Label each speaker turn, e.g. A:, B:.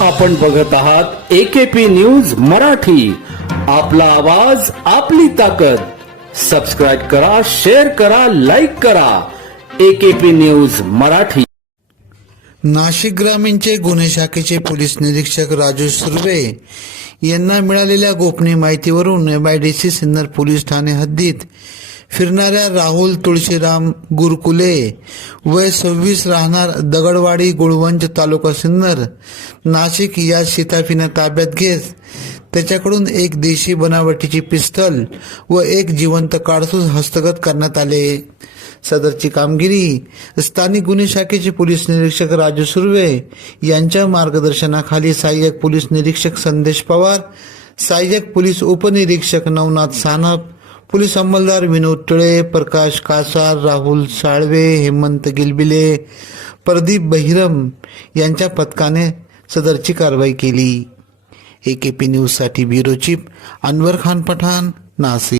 A: आपण बघत आहात एकेपी न्यूज मराठी. आपला आवाज आपली ताकद. सबस्क्राईब करा शेअर करा लाईक करा. AKP news Marathi.
B: नाशिक ग्रामीणचे गुन्हे शाखेचे पोलीस निरीक्षक राजू सुर्वे यांना मिळालेल्या गोपनीय माहितीवरून एमआयडीसी सिन्नर पोलीस ठाणे हद्दीत फिरणाऱ्या राहुल तुळशीराम गुरकुले वय सव्वीस राहणार दगडवाडी गुळवंच तालुका सिन्नर. नाशिक या शिताफीनं ताब्यात घेत त्याच्याकडून एक देशी बनावटीची पिस्तल व एक जिवंत काडसूस हस्तगत करण्यात आले. सदरची कामगिरी स्थानिक गुन्हे शाखेचे पोलीस निरीक्षक राजू सुर्वे यांच्या मार्गदर्शनाखाली सहाय्यक पोलीस निरीक्षक संदेश पवार सहाय्यक पोलीस उपनिरीक्षक नवनाथ सानप पोलीस अंमलदार विनोद टळे प्रकाश कासार राहुल साळवे हेमंत गिलबिले प्रदीप बहिरम यांच्या पथकाने सदरची कारवाई केली. ए के पी न्यूजसाठी ब्युरो चीफ अनवर खान पठाण नाशिक